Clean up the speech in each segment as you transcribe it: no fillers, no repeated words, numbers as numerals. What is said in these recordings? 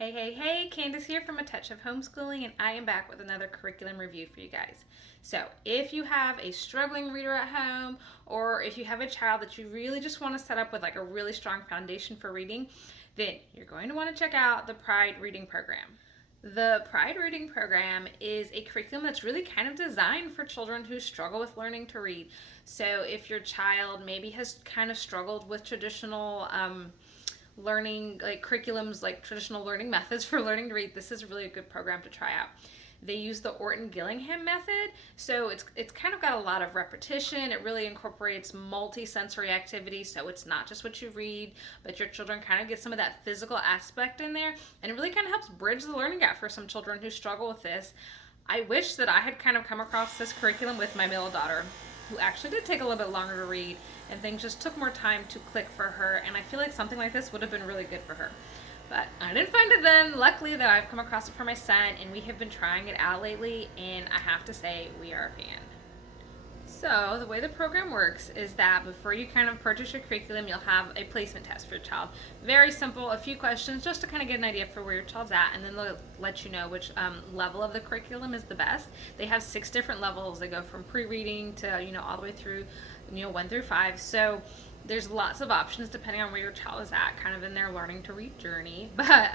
Hey, hey, hey, Candace here from A Touch of Homeschooling, and I am back with another curriculum review for you guys. So, if you have a struggling reader at home, or if you have a child that you really just want to set up with like a really strong foundation for reading, then you're going to want to check out the Pride Reading Program. The Pride Reading Program is a curriculum that's really kind of designed for children who struggle with learning to read. So, if your child maybe has kind of struggled with traditional learning like curriculums, like traditional learning methods for learning to read, this is really a good program to try out. They use the Orton-Gillingham method, so it's kind of got a lot of repetition. It really incorporates multi-sensory activities, so it's not just what you read, but your children kind of get some of that physical aspect in there, and it really kind of helps bridge the learning gap for some children who struggle with this. I wish that I had kind of come across this curriculum with my middle daughter, who actually did take a little bit longer to read, and things just took more time to click for her, and I feel like something like this would have been really good for her. But I didn't find it then. Luckily, though, I've come across it for my son, and we have been trying it out lately, and I have to say, we are a fan. So the way the program works is that before you kind of purchase your curriculum, you'll have a placement test for your child. Very simple, a few questions just to kind of get an idea for where your child's at, and then they'll let you know which level of the curriculum is the best. They have 6 different levels. They go from pre-reading to, all the way through, 1 through 5. So there's lots of options depending on where your child is at, kind of in their learning to read journey. But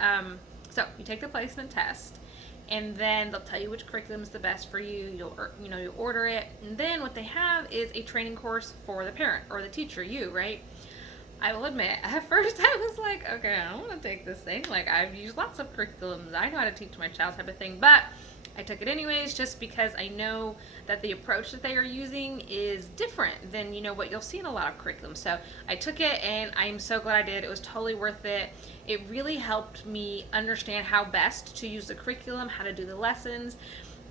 so you take the placement test, and then they'll tell you which curriculum is the best for you. You'll order it, and then what they have is a training course for the parent or the teacher, you, right? I will admit, at first I was like, okay, I don't want to take this thing. Like, I've used lots of curriculums. I know how to teach my child type of thing, but I took it anyways just because I know that the approach that they are using is different than, what you'll see in a lot of curriculums. So I took it, and I'm so glad I did. It was totally worth it. It really helped me understand how best to use the curriculum, how to do the lessons.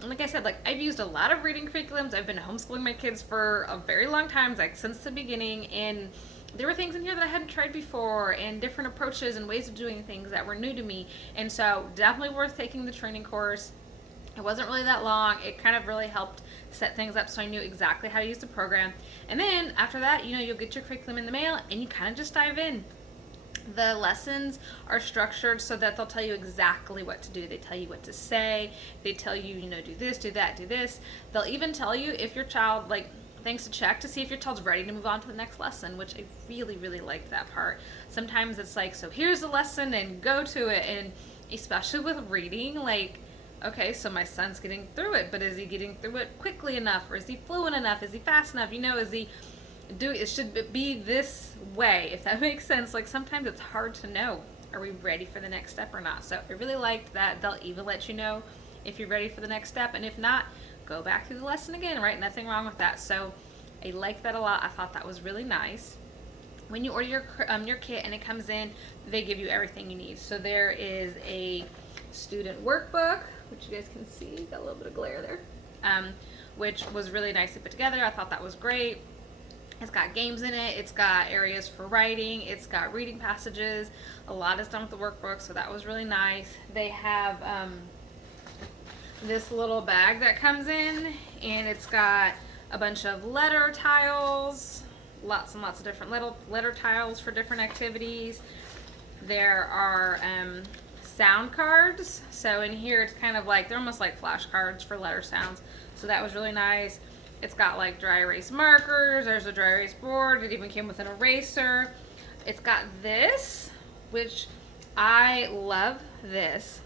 And like I said, I've used a lot of reading curriculums. I've been homeschooling my kids for a very long time, since the beginning, and there were things in here that I hadn't tried before, and different approaches and ways of doing things that were new to me. And so definitely worth taking the training course. It wasn't really that long. It kind of really helped set things up so I knew exactly how to use the program. And then after that, you'll get your curriculum in the mail, and you kind of just dive in. The lessons are structured so that they'll tell you exactly what to do. They tell you what to say. They tell you, do this, do that, do this. They'll even tell you if your child, things to check to see if your child's ready to move on to the next lesson, which I really, really liked that part. Sometimes it's so here's the lesson and go to it. And especially with reading, okay, so my son's getting through it, but is he getting through it quickly enough, or is he fluent enough? Is he fast enough? It should be this way, if that makes sense. Sometimes it's hard to know, are we ready for the next step or not? So I really liked that they'll even let you know if you're ready for the next step, and if not, go back through the lesson again, right? Nothing wrong with that. So I like that a lot. I thought that was really nice. When you order your kit and it comes in, they give you everything you need. So there is a student workbook, which you guys can see, got a little bit of glare there, which was really nicely put together. I thought that was great. It's got games in it. It's got areas for writing. It's got reading passages. A lot is done with the workbook, so that was really nice. They have this little bag that comes in, and it's got a bunch of letter tiles, lots and lots of different letter tiles for different activities. There are sound cards. So in here, it's kind of they're almost like flashcards for letter sounds. So that was really nice. It's got dry erase markers. There's a dry erase board. It even came with an eraser. It's got this, which I love this.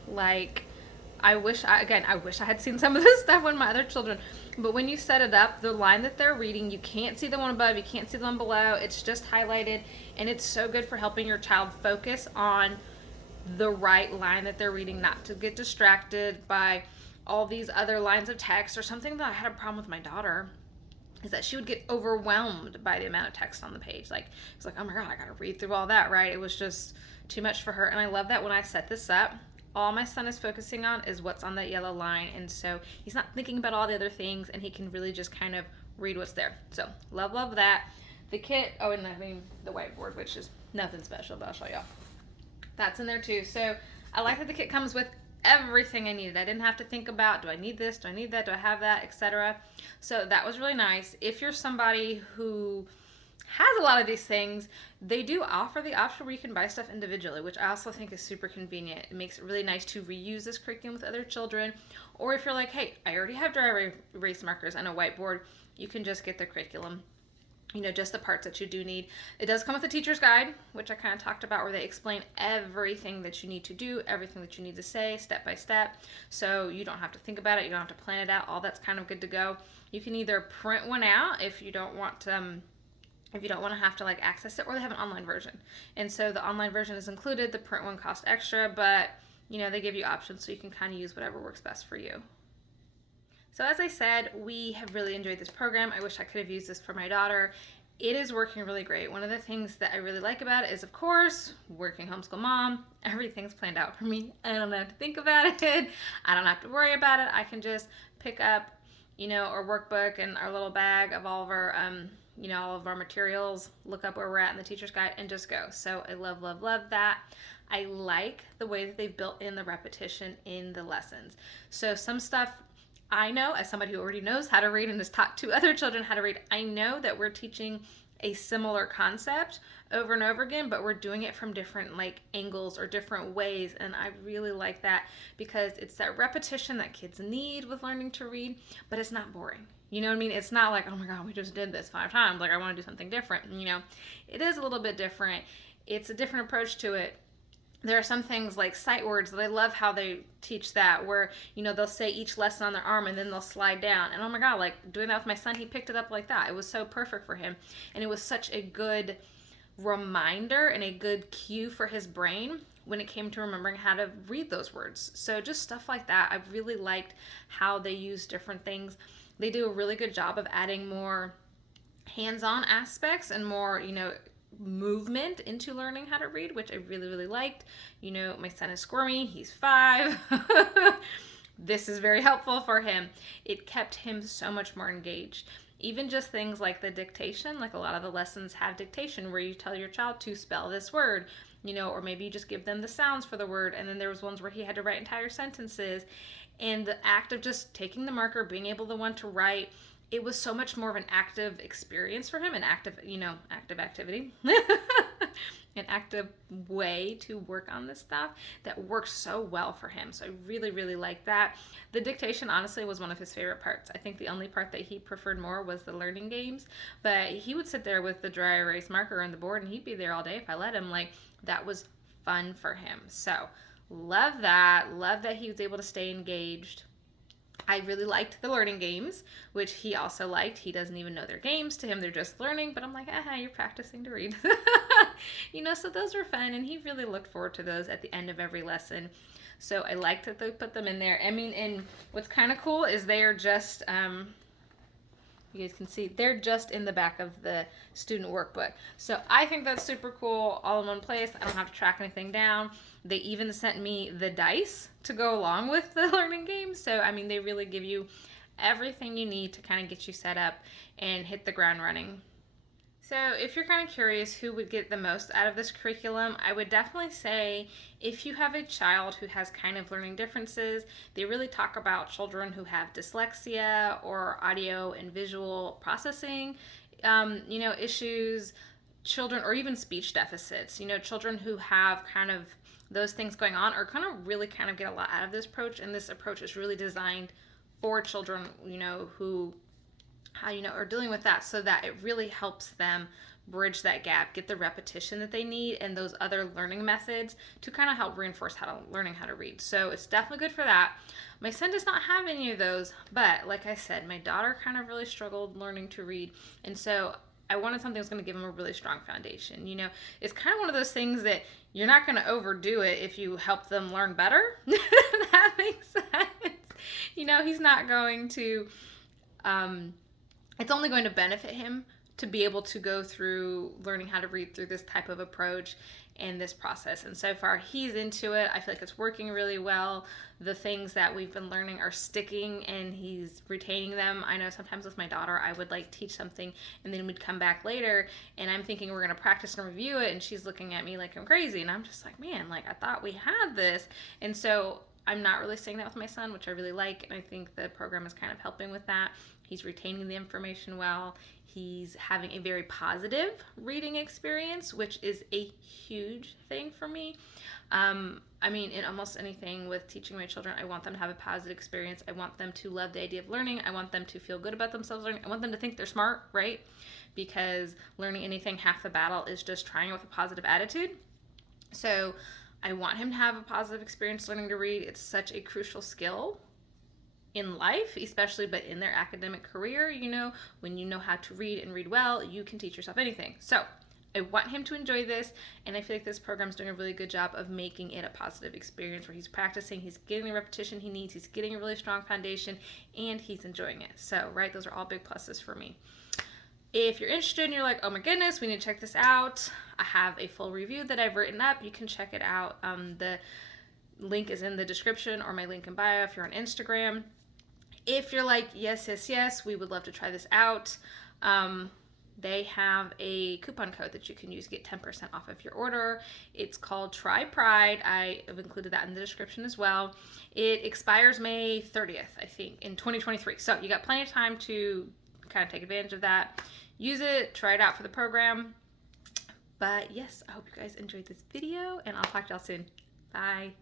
I wish I had seen some of this stuff when my other children, but when you set it up, the line that they're reading, you can't see the one above, you can't see the one below. It's just highlighted, and it's so good for helping your child focus on the right line that they're reading, not to get distracted by all these other lines of text. Or something that I had a problem with my daughter is that she would get overwhelmed by the amount of text on the page. It's oh my God, I gotta read through all that, right? It was just too much for her. And I love that when I set this up, all my son is focusing on is what's on that yellow line, and so he's not thinking about all the other things, and he can really just kind of read what's there. So love that. The kit, and the whiteboard, which is nothing special, but I'll show y'all. That's in there too. So I like that the kit comes with everything I needed. I didn't have to think about, do I need this, do I need that, do I have that, etc. So that was really nice. If you're somebody who has a lot of these things. They do offer the option where you can buy stuff individually, which I also think is super convenient. It makes it really nice to reuse this curriculum with other children. Or if you're like, hey, I already have dry erase markers and a whiteboard, you can just get the curriculum, just the parts that you do need. It does come with a teacher's guide, which I kind of talked about, where they explain everything that you need to do, everything that you need to say, step by step. So you don't have to think about it, you don't have to plan it out. All that's kind of good to go. You can either print one out if you don't want to. If you don't want to have to access it, or they have an online version. And so the online version is included. The print one costs extra, but they give you options so you can kind of use whatever works best for you. So as I said, we have really enjoyed this program. I wish I could have used this for my daughter. It is working really great. One of the things that I really like about it is, of course, working homeschool mom. Everything's planned out for me. I don't have to think about it. I don't have to worry about it. I can just pick up, our workbook and our little bag of all of our all of our materials, look up where we're at in the teacher's guide, and just go. So I love, love, love that. I like the way that they've built in the repetition in the lessons. So some stuff I know, as somebody who already knows how to read and has taught two other children how to read, I know that we're teaching a similar concept over and over again, but we're doing it from different angles or different ways. And I really like that, because it's that repetition that kids need with learning to read, but it's not boring. You know what I mean? It's not like, oh my God, we just did this 5 times. I want to do something different. It is a little bit different. It's a different approach to it. There are some things like sight words that I love how they teach that, where, they'll say each lesson on their arm and then they'll slide down. And oh my God, doing that with my son, he picked it up like that. It was so perfect for him. And it was such a good reminder and a good cue for his brain when it came to remembering how to read those words. So just stuff like that. I really liked how they use different things. They do a really good job of adding more hands-on aspects and more, movement into learning how to read, which I really, really liked. My son is squirmy. He's 5. This is very helpful for him. It kept him so much more engaged. Even just things like the dictation, a lot of the lessons have dictation where you tell your child to spell this word, or maybe you just give them the sounds for the word. And then there was ones where he had to write entire sentences. And the act of just taking the marker, being able to write, it was so much more of an active experience for him, an active activity, an active way to work on this stuff that works so well for him. So I really, really like that. The dictation, honestly, was one of his favorite parts. I think the only part that he preferred more was the learning games, but he would sit there with the dry erase marker on the board and he'd be there all day if I let him. That was fun for him. So love that. Love that he was able to stay engaged. I really liked the learning games, which he also liked. He doesn't even know they're games. To him, they're just learning. But I'm like, you're practicing to read. So those were fun. And he really looked forward to those at the end of every lesson. So I liked that they put them in there. I mean, and what's kind of cool is they are just, you guys can see, they're just in the back of the student workbook. So I think that's super cool, all in one place. I don't have to track anything down. They even sent me the dice to go along with the learning games. So, I mean, they really give you everything you need to kind of get you set up and hit the ground running. So if you're kind of curious who would get the most out of this curriculum, I would definitely say if you have a child who has kind of learning differences. They really talk about children who have dyslexia or audio and visual processing, issues, children, or even speech deficits, children who have kind of those things going on are kind of really kind of get a lot out of this approach. And this approach is really designed for children, who are dealing with that, so that it really helps them bridge that gap, get the repetition that they need, and those other learning methods to kind of help reinforce learning how to read. So it's definitely good for that. My son does not have any of those, but like I said, my daughter kind of really struggled learning to read, and so I wanted something that was going to give him a really strong foundation. It's kind of one of those things that you're not going to overdo it if you help them learn better. That makes sense. He's not going to, it's only going to benefit him to be able to go through learning how to read through this type of approach and this process. And so far, he's into it. I feel like it's working really well. The things that we've been learning are sticking and he's retaining them. I know sometimes with my daughter, I would teach something and then we'd come back later and I'm thinking we're going to practice and review it. And she's looking at me like I'm crazy. And I'm just like, man, I thought we had this. And so I'm not really seeing that with my son, which I really like. And I think the program is kind of helping with that. He's retaining the information well. He's having a very positive reading experience, which is a huge thing for me. I mean, in almost anything with teaching my children, I want them to have a positive experience. I want them to love the idea of learning. I want them to feel good about themselves learning. I want them to think they're smart, right? Because learning anything, half the battle is just trying it with a positive attitude. So I want him to have a positive experience learning to read. It's such a crucial skill in life, especially, but in their academic career, you know, when you know how to read and read well, you can teach yourself anything. So I want him to enjoy this, and I feel like this program's doing a really good job of making it a positive experience where he's practicing, he's getting the repetition he needs, he's getting a really strong foundation, and he's enjoying it. So, right, those are all big pluses for me. If you're interested and you're like, oh my goodness, we need to check this out, I have a full review that I've written up. You can check it out. The link is in the description or my link in bio if you're on Instagram. If you're like, yes, we would love to try this out, they have a coupon code that you can use to get 10% off of your order. It's called Try Pride. I have included that in the description as well. It expires May 30th, I think, in 2023. So you got plenty of time to kind of take advantage of that. Use it, try it out for the program. But yes, I hope you guys enjoyed this video, and I'll talk to y'all soon. Bye.